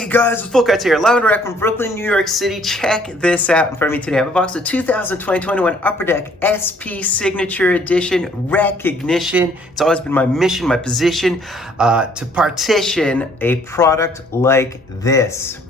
Hey guys, it's Fultoncards here, live and direct from Brooklyn, New York City. Check this out in front of me today. I have a box of 2020-21 Upper Deck SP Signature Edition Recognition. It's always been my mission, my position, to partition a product like this.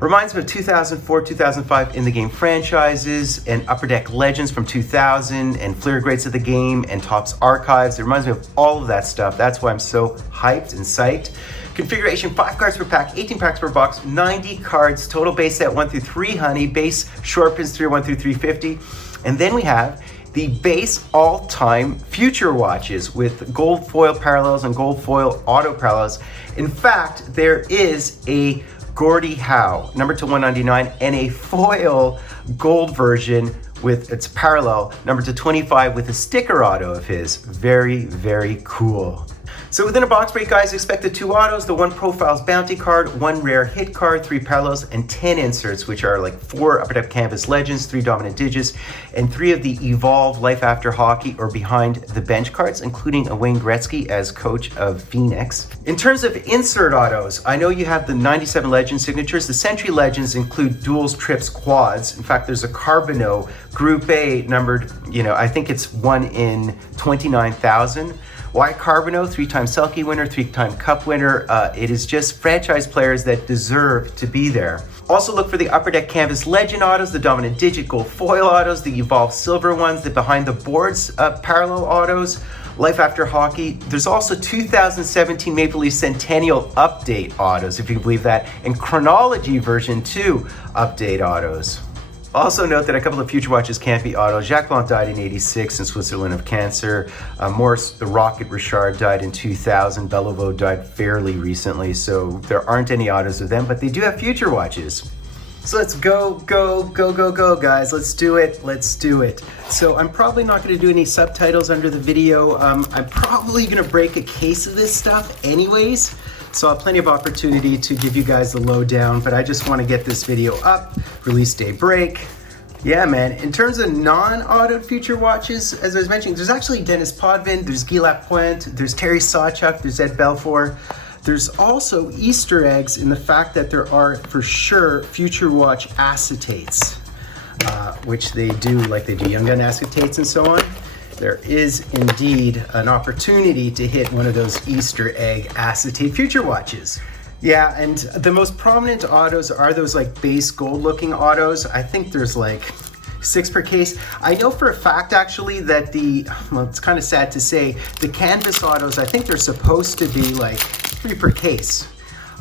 Reminds me of 2004, 2005 in the game franchises and Upper Deck Legends from 2000 and Flair Greats of the Game and Topps Archives. It reminds me of all of that stuff. That's why I'm so hyped and psyched. Configuration, 5 cards per pack, 18 packs per box, 90 cards, total base set 1 through 3 honey, base short pins 301 through 350. And then we have the base all-time future watches with gold foil parallels and gold foil auto parallels. In fact, there is a Gordie Howe, number to 199, and a foil gold version with its parallel, number to 25, with a sticker auto of his. Very, very cool. So within a box break, guys, expect the 2 autos, the 1 Profiles Bounty card, 1 Rare Hit card, 3 parallels, and 10 inserts, which are like 4 Upper Deck Canvas Legends, 3 Dominant Digits, and 3 of the Evolve Life After Hockey or Behind the Bench cards, including a Wayne Gretzky as coach of Phoenix. In terms of insert autos, I know you have the 97 Legend signatures. The Century Legends include duals, trips, quads. In fact, there's a Carbonneau Group A numbered, I think it's 1 in 29,000. Why Carbonneau? 3-time Selke winner, 3-time Cup winner. It is just franchise players that deserve to be there. Also look for the Upper Deck Canvas Legend autos, the Dominant Digit Gold Foil autos, the Evolve Silver ones, the Behind the Boards parallel autos, Life After Hockey. There's also 2017 Maple Leaf Centennial Update autos, if you can believe that, and Chronology version 2 update autos. Also note that a couple of future watches can't be auto. Jacques Blanc died in '86 in Switzerland of cancer. Morris the Rocket Richard died in 2000. Bellevaux died fairly recently, so there aren't any autos of them, but they do have future watches. So let's go, guys. Let's do it. So I'm probably not going to do any subtitles under the video. I'm probably going to break a case of this stuff anyways. So I'll have plenty of opportunity to give you guys the lowdown, but I just want to get this video up, release day break. Yeah, man, in terms of non-autoed future watches, as I was mentioning, there's actually Dennis Podvin, there's Guy Lapointe, there's Terry Sawchuk, there's Ed Belfour. There's also Easter eggs in the fact that there are, for sure, future watch acetates, which they do, like they do Young Gun acetates and so on. There is indeed an opportunity to hit one of those Easter egg acetate future watches. Yeah, and the most prominent autos are those like base gold looking autos. I think there's like 6 per case. I know for a fact actually that it's kind of sad to say, the canvas autos, I think they're supposed to be like 3 per case.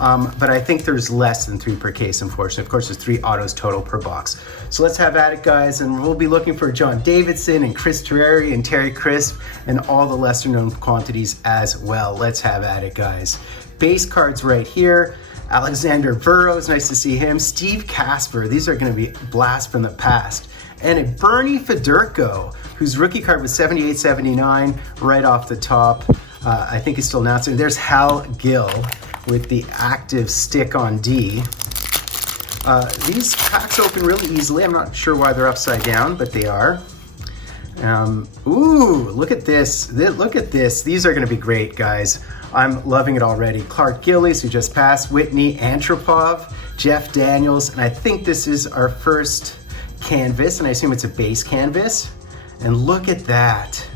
But I think there's less than 3 per case, unfortunately. Of course, there's 3 autos total per box. So let's have at it, guys. And we'll be looking for John Davidson and Chris Terreri and Terry Crisp and all the lesser known quantities as well. Let's have at it, guys. Base cards right here. Alexander Burrows, nice to see him. Steve Casper, these are going to be blast from the past. And a Bernie Federko, whose rookie card was 78-79 right off the top. I think he's still announcing. There's Hal Gill with the active stick on D. These packs open really easily. I'm not sure why they're upside down, but they are. Ooh, look at this. Look at this. These are going to be great, guys. I'm loving it already. Clark Gillies, who just passed, Whitney Antropov, Jeff Daniels, and I think this is our first canvas, and I assume it's a base canvas. And look at that.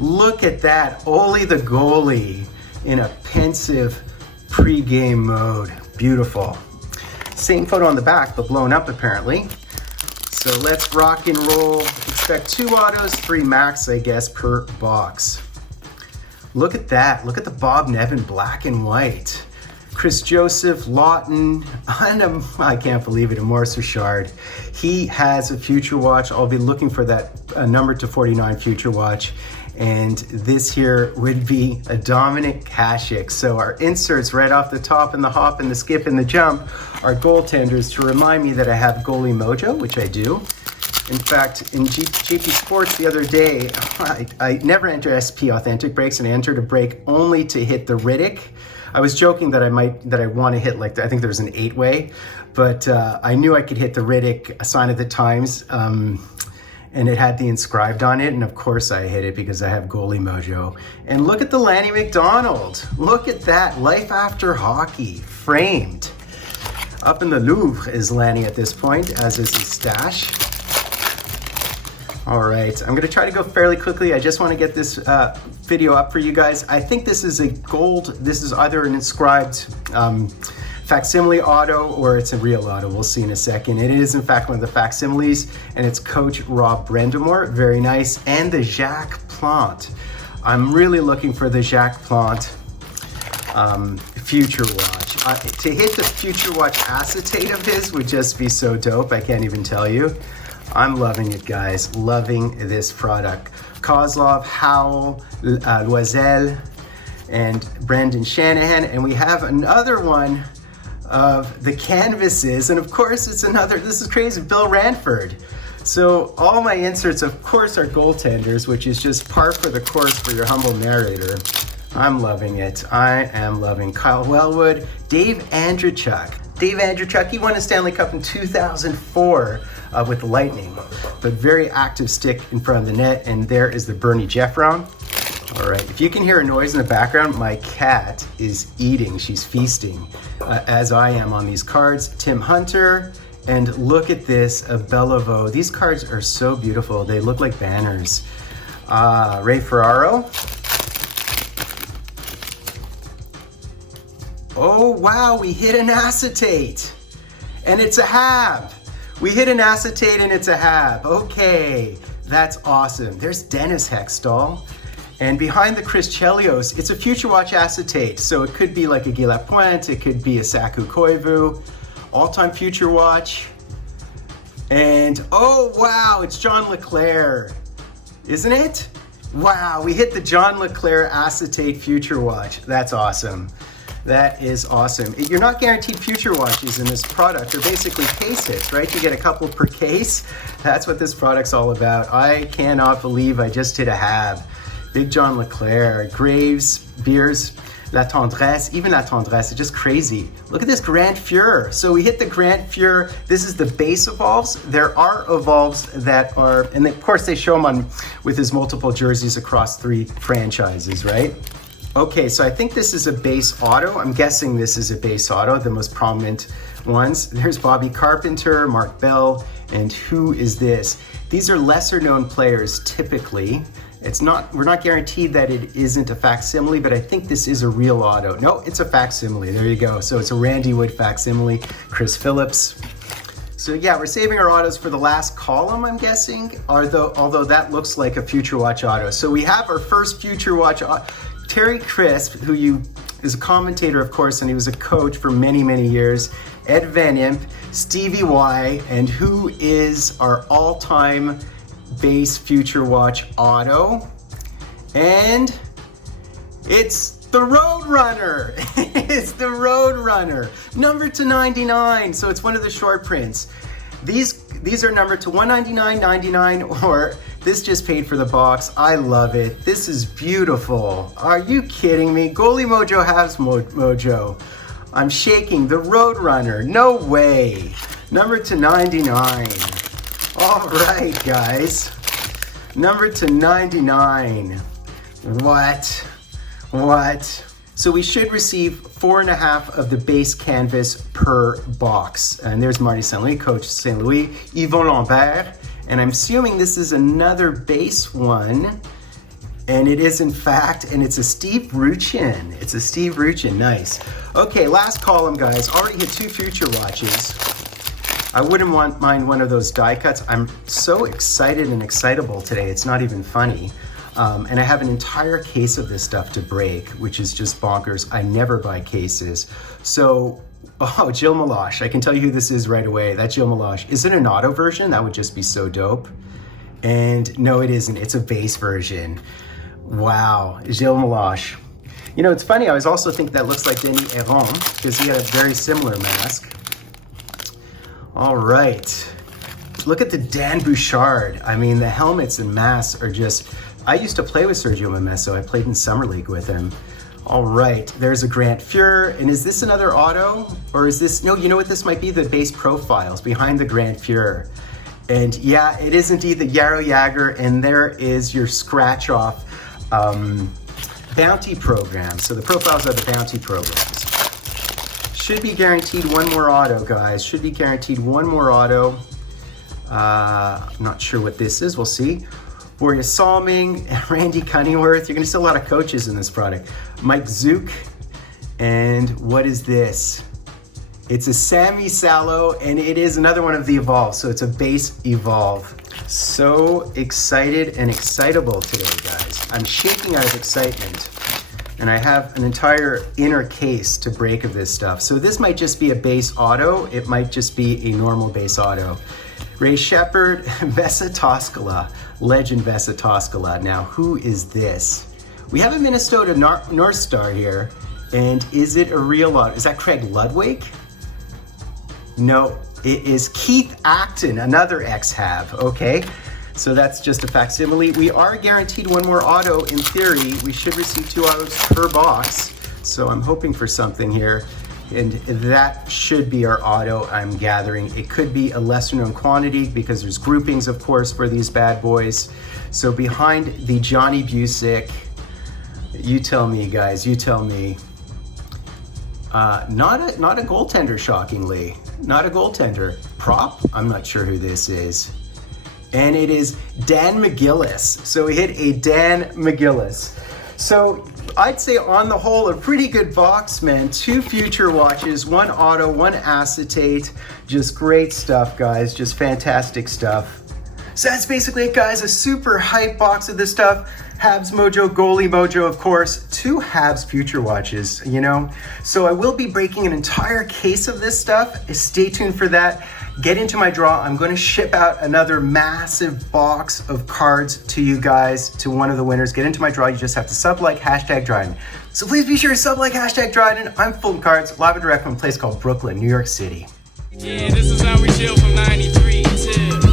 Look at that. Ole the goalie in a pensive pre-game mode. Beautiful. Same photo on the back, but blown up apparently. So let's rock and roll. Expect 2 autos, 3 max, I guess, per box. Look at that. Look at the Bob Nevin black and white. Chris Joseph, Lawton, and I can't believe it, Morris Richard. He has a future watch. I'll be looking for that number to 49 future watch. And this here would be a Dominic Hasek. So our inserts right off the top and the hop and the skip and the jump are goaltenders to remind me that I have goalie mojo, which I do. In fact, in GP Sports the other day, I never enter SP authentic breaks, and I entered a break only to hit the Riddick. I was joking that I want to hit, like, I think there's an 8-way, but I knew I could hit the Riddick, a sign of the times. And it had the inscribed on it, and of course I hit it because I have goalie mojo. And look at the Lanny McDonald. Look at that, Life After Hockey, framed. up in the Louvre is Lanny at this point, as is his stash. All right, I'm gonna try to go fairly quickly. I just wanna get this video up for you guys. I think this is a gold, this is either an inscribed facsimile auto or it's a real auto. We'll see in a second. It is in fact one of the facsimiles, and it's Coach Rob Brendamore, very nice. And the Jacques Plante. I'm really looking for the Jacques Plante Future Watch. To hit the Future Watch acetate of his would just be so dope, I can't even tell you. I'm loving it, guys, loving this product. Kozlov, Howell, Loisel, and Brendan Shanahan, and we have another one of the canvases, and of course it's another, this is crazy, Bill Ranford. So all my inserts of course are goaltenders, which is just par for the course for your humble narrator. I'm loving it. I am loving Kyle Wellwood, Dave Andreychuk. Dave Andreychuk, he won a Stanley Cup in 2004 with the Lightning, but very active stick in front of the net, and there is the Bernie Jeffron. All right, if you can hear a noise in the background, my cat is eating, she's feasting, as I am on these cards. Tim Hunter, and look at this, a Beliveau. These cards are so beautiful, they look like banners. Ray Ferraro. Oh wow, we hit an acetate, and it's a Hab. We hit an acetate and it's a Hab. Okay, that's awesome. There's Dennis Hextall. And behind the Chris Chelios, it's a Future Watch acetate. So it could be like a Guy Lapointe, it could be a Saku Koivu, all-time Future Watch. And oh wow, it's John Leclerc, isn't it? Wow, we hit the John Leclerc acetate Future Watch. That's awesome. That is awesome. You're not guaranteed Future Watches in this product. They're basically case hits, right? You get a couple per case. That's what this product's all about. I cannot believe I just hit a Hab. Big John Leclerc, Graves, Beers, La Tendresse, even La Tendresse, it's just crazy. Look at this Grand Fuhrer. So we hit the Grand Fuhrer. This is the base evolves. There are evolves that are, and of course they show them on with his multiple jerseys across 3 franchises, right? Okay, so I think this is a base auto. I'm guessing this is a base auto, the most prominent ones. There's Bobby Carpenter, Mark Bell, and who is this? These are lesser known players typically. We're not guaranteed that it isn't a facsimile, but I think this is a real auto. No, it's a facsimile, there you go. So it's a Randy Wood facsimile, Chris Phillips. So yeah, we're saving our autos for the last column, I'm guessing, although that looks like a Future Watch auto. So we have our first Future Watch auto. Terry Crisp, who is a commentator, of course, and he was a coach for many, many years. Ed Van Imp, Stevie Y, and who is our all-time base Future Watch auto? And it's the Roadrunner. It's the Roadrunner, numbered to 99. So it's one of the short prints. These are numbered to 199, 99, or this just paid for the box. I love it. This is beautiful. Are you kidding me? Goalie Mojo has Mojo. I'm shaking. The Roadrunner. No way. Numbered to 99. All right, guys. Numbered to 99. What? So we should receive 4.5 of the base canvas per box. And there's Marty St. Louis, Coach St. Louis, Yvon Lambert. And I'm assuming this is another base one. And it is in fact, and it's a Steve Ruchin. It's a Steve Ruchin, nice. Okay, last column, guys. Already hit 2 Future Watches. I wouldn't mind one of those die cuts. I'm so excited and excitable today, it's not even funny. And I have an entire case of this stuff to break, which is just bonkers. I never buy cases. So, oh, Jill Meloche. I can tell you who this is right away. That's Jill Meloche. Is it an auto version? That would just be so dope. And no, it isn't. It's a base version. Wow, Jill Meloche. You know, it's funny. I was also thinking that looks like Denis Heron because he had a very similar mask. All right. Look at the Dan Bouchard. I mean, the helmets and masks are just... I used to play with Sergio Momesso. I played in Summer League with him. All right, there's a Grant Fuhrer. And is this another auto? Or is this... No, you know what? This might be the base profiles behind the Grant Fuhrer. And yeah, it is indeed the Yarrow Jagger. And there is your scratch-off bounty program. So the profiles are the bounty programs. Should be guaranteed one more auto, guys. Should be guaranteed one more auto. I'm not sure what this is. We'll see. Boria Salming, Randy Cunningworth. You're going to see a lot of coaches in this product. Mike Zook. And what is this? It's a Sammy Salo, and it is another one of the Evolve. So it's a base Evolve. So excited and excitable today, guys. I'm shaking out of excitement. And I have an entire inner case to break of this stuff. So this might just be a base auto. It might just be a normal base auto. Ray Shepard, Vesa Toskala, Legend Vesa Toskala. Now, who is this? We have a Minnesota North Star here. And is it a real auto? Is that Craig Ludwig? No, it is Keith Acton, another ex-Hab, okay? So that's just a facsimile. We are guaranteed one more auto in theory. We should receive 2 autos per box. So I'm hoping for something here. And that should be our auto, I'm gathering. It could be a lesser known quantity because there's groupings, of course, for these bad boys. So behind the Johnny Busick, you tell me, guys, you tell me. Not a goaltender, shockingly. Not a goaltender. Prop? I'm not sure who this is. And it is Dan McGillis. So we hit a Dan McGillis. So I'd say on the whole, a pretty good box, man. 2 future watches, 1 auto, 1 acetate. Just great stuff, guys. Just fantastic stuff. So that's basically it, guys. A super hype box of this stuff. Habs Mojo, Goalie Mojo, of course. 2 Habs future watches, you know. So I will be breaking an entire case of this stuff. Stay tuned for that. Get into my draw. I'm going to ship out another massive box of cards to you guys, to one of the winners. Get into my draw. You just have to sub-like #Dryden. So please be sure to sub-like #Dryden. I'm Fultoncards, live and direct from a place called Brooklyn, New York City. Yeah, this is how we chill from 93 to